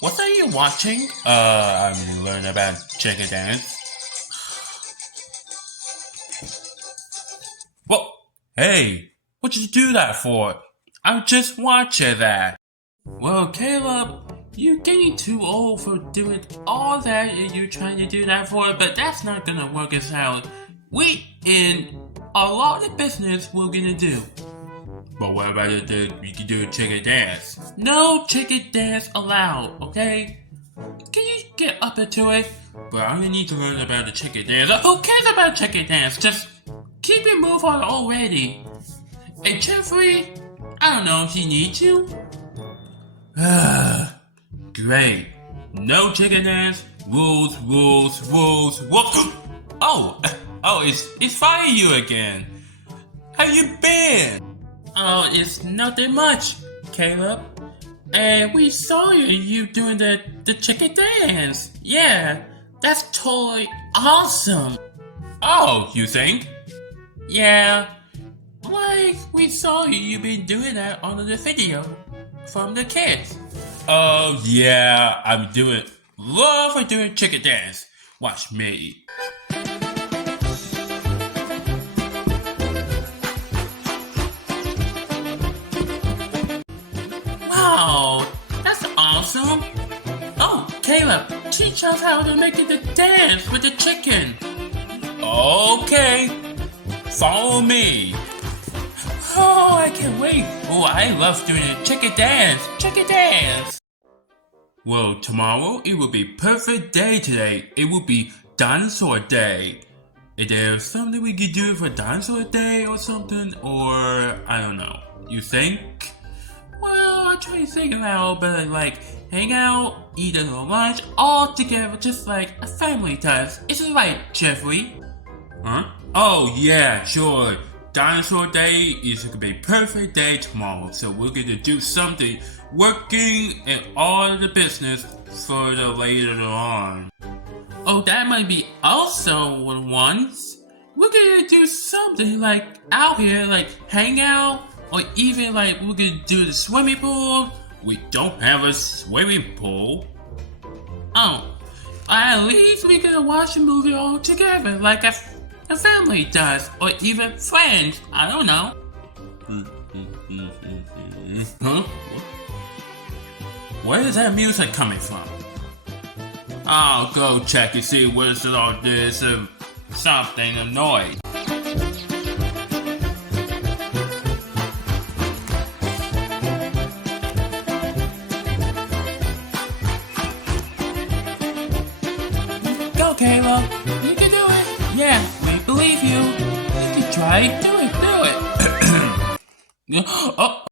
What are you watching? I'm learning about chicken dance. Well, hey, what'd you do that for? I'm just watching that. Well, Caleb, you're getting too old for doing all that and you're trying to do that for, but that's not gonna work us out. We in a lot of business we're gonna do. But what about you can do a chicken dance? No chicken dance allowed, okay? Can you get up into it? But I'm gonna need to learn about the chicken dance. Who cares about chicken dance? Just keep your move on already. And Jeffrey, I don't know if you need to. Great. No chicken dance. Rules. Oh, it's Fire you again. How you been? Oh, it's nothing much, Caleb. And we saw you doing the chicken dance. Yeah, that's totally awesome. Oh, you think? Yeah, like we saw you been doing that on the video from the kids. Oh yeah, love doing chicken dance. Watch me. Wow, that's awesome. Oh, Caleb, teach us how to make the dance with the chicken. Okay, follow me. Oh, I can't wait. Oh, I love doing a chicken dance. Well, tomorrow it will be perfect day today. It will be dinosaur day. Is there something we could do for dinosaur day or something? Or, I don't know. You think? Well, I try to think about, but like, hang out, eat a little lunch, all together just like a family does. Is it right, Jeffrey? Huh? Oh, yeah, sure. Dinosaur Day is going to be a perfect day tomorrow, so we're going to do something working and all the business for the later on. Oh, that might be also once. We're going to do something like out here, like hang out, or even like we're going to do the swimming pool. We don't have a swimming pool. Oh, at least we're going to watch a movie all together, like a family does, or even friends. I don't know. Huh? Where is that music coming from? I'll go check and see where's all this something annoying. Go, Caleb. You can do it. Yeah. Believe you. You can try. Do it. Oh.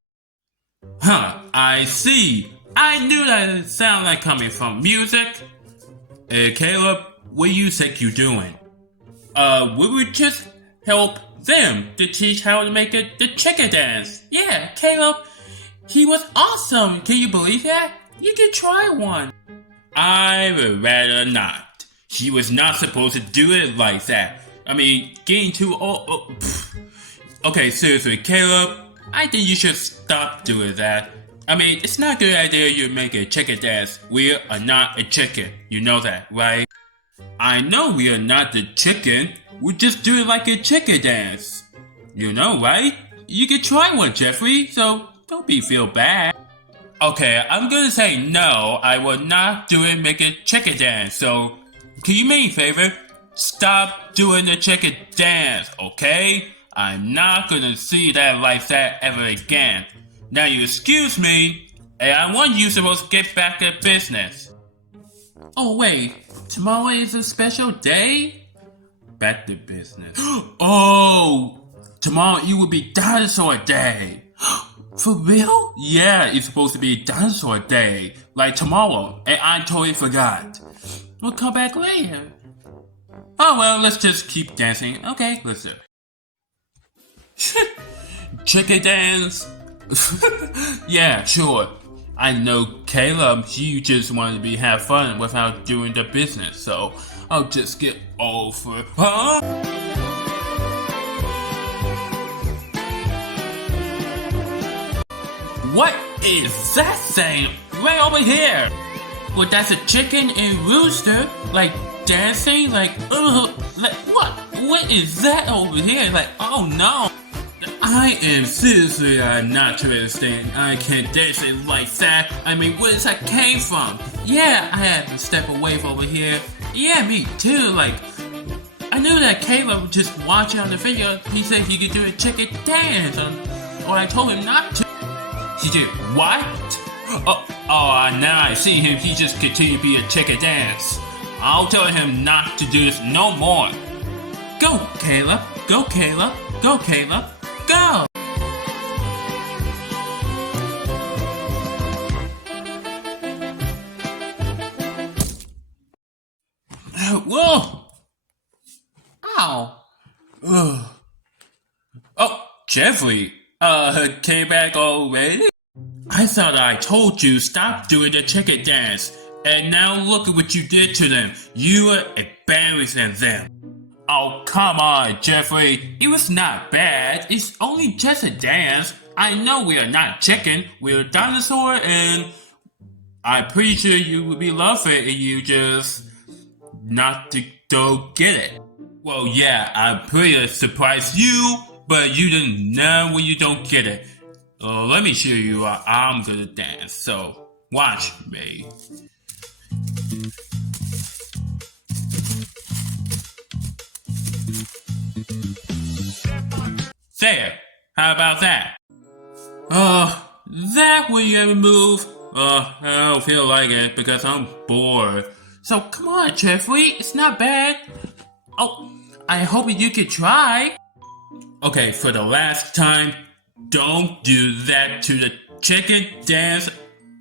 Huh. I see. I knew that it sounded like coming from music. Caleb, what do you think you're doing? We would just help them to teach how to make the chicken dance. Yeah, Caleb, he was awesome. Can you believe that? You can try one. I would rather not. He was not supposed to do it like that. I mean, getting too old. Okay, seriously, Caleb, I think you should stop doing that. I mean, it's not a good idea you make a chicken dance. We are not a chicken. You know that, right? I know we are not the chicken. We just do it like a chicken dance. You know, right? You can try one, Jeffrey, so don't feel bad. Okay, I'm gonna say no, I will not make a chicken dance. So, can you make me a favor? Stop doing the chicken dance, okay? I'm not gonna see that like that ever again. Now you excuse me, and I want you supposed to get back to business. Oh wait, tomorrow is a special day? Back to business. Oh, tomorrow it will be dinosaur day. For real? Yeah, it's supposed to be dinosaur day, like tomorrow, and I totally forgot. We'll come back later. Oh well, let's just keep dancing. Okay, let's do it. Chicken dance? Yeah, sure. I know Caleb, he just wanted to have fun without doing the business, so I'll just get over. Huh? What? is that thing right over here? Well, that's a chicken and rooster, like dancing, like what? What is that over here? Like, oh no! I am seriously not to understand. I can't dance it like that. I mean, where does that came from? Yeah, I had to step away from over here. Yeah, me too. Like, I knew that Caleb was just watching on the video. He said he could do a chicken dance, or I told him not to. He did what? Now I see him. He just continued to be a chicken dance. I'll tell him not to do this no more. Go, Caleb. Go, Caleb. Go, Caleb. Go! Whoa! Ow! Ugh. Oh, Jeffrey, came back already? I thought I told you stop doing the chicken dance, and now look at what you did to them. You are embarrassing them. Oh, come on, Jeffrey. It was not bad. It's only just a dance. I know we are not chicken. We're a dinosaur, and I'm pretty sure you would be loving it and you just not to go get it. Well, yeah, I'm pretty surprised you, but you didn't know when you don't get it. Let me show you how I'm gonna dance, so watch me. There, how about that? That will you ever move? I don't feel like it because I'm bored. So come on, Jeffrey, it's not bad. Oh, I hope you could try. Okay, for the last time, don't do that to the chicken dance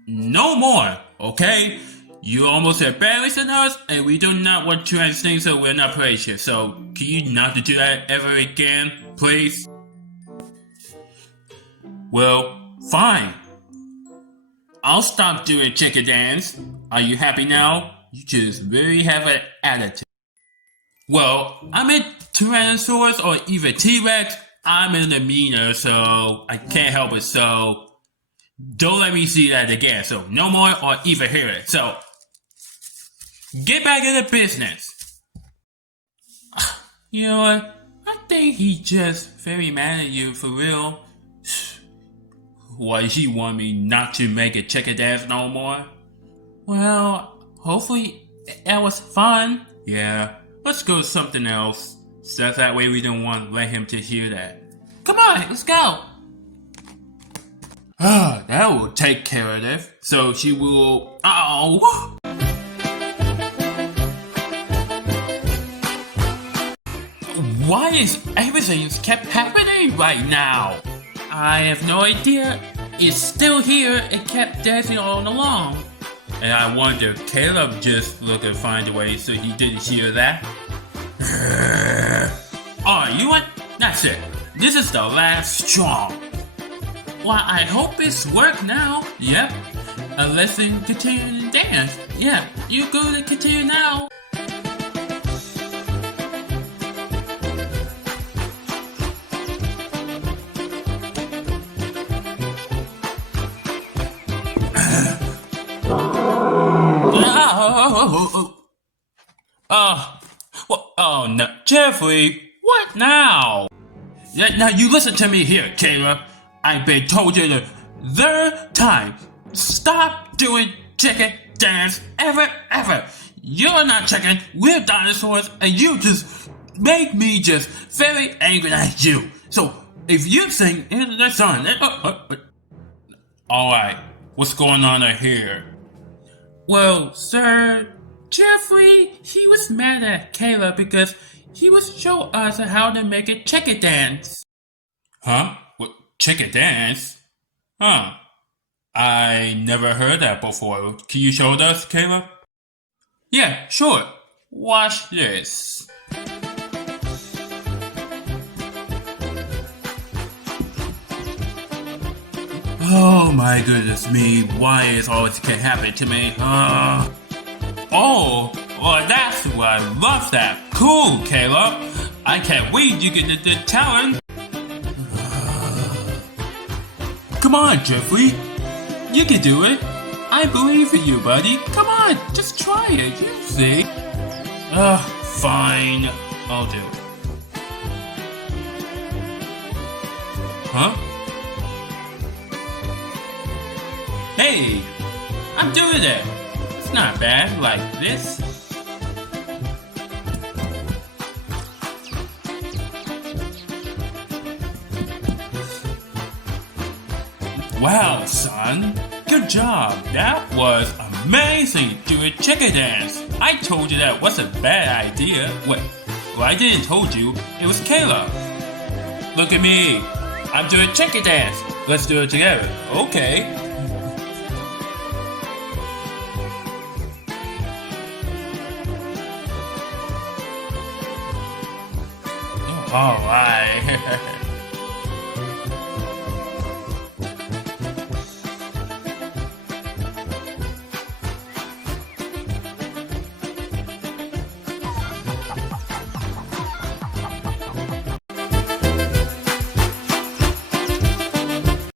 no more, okay? You almost embarrassing us, and we do not want to understand, so we're not patient. So, can you not do that ever again, please? Well, fine. I'll stop doing chicken dance. Are you happy now? You just really have an attitude. Well, I'm in Tyrannosaurus or even T-Rex. I'm in the meaner, so I can't help it. So, don't let me see that again. So, no more or even hear it. So, get back into business. You know what? I think he's just very mad at you for real. Why he want me not to make a chicken dance no more? Well, hopefully that was fun. Yeah, let's go to something else. So that way we don't want to let him to hear that. Come on, let's go. That will take care of it. So she will... Oh! Why is everything kept happening right now? I have no idea. It's still here and kept dancing all along. And I wonder, Caleb just looked and find a way so he didn't hear that. Oh, you know what? That's it. This is the last straw. Well, I hope it's worked now. Yep. Unless they continue to dance. Yeah, you go to continue now. Oh no, Jeffrey, what now? Now you listen to me here, Kayla. I've been told you the third time. Stop doing chicken dance ever. You're not chicken, we're dinosaurs, and you just make me just very angry at you. So if you sing in the sun, alright, what's going on here? Well, sir, Jeffrey, he was mad at Kayla because he was showing us how to make a chicken dance. Huh? What, chicken dance? Huh. I never heard that before. Can you show us, Kayla? Yeah, sure. Watch this. Oh my goodness me, why is all this can happen to me? Oh, well that's why I love that. Cool, Caleb. I can't wait to get the challenge. Come on, Jeffrey. You can do it. I believe in you, buddy. Come on, just try it. You'll see. Fine. I'll do it. Huh? Hey, I'm doing it. It's not bad like this. Wow, son. Good job. That was amazing. Do a chicken dance. I told you that wasn't a bad idea. Wait, well, I didn't told you. It was Kayla. Look at me. I'm doing chicken dance. Let's do it together. Okay. All right.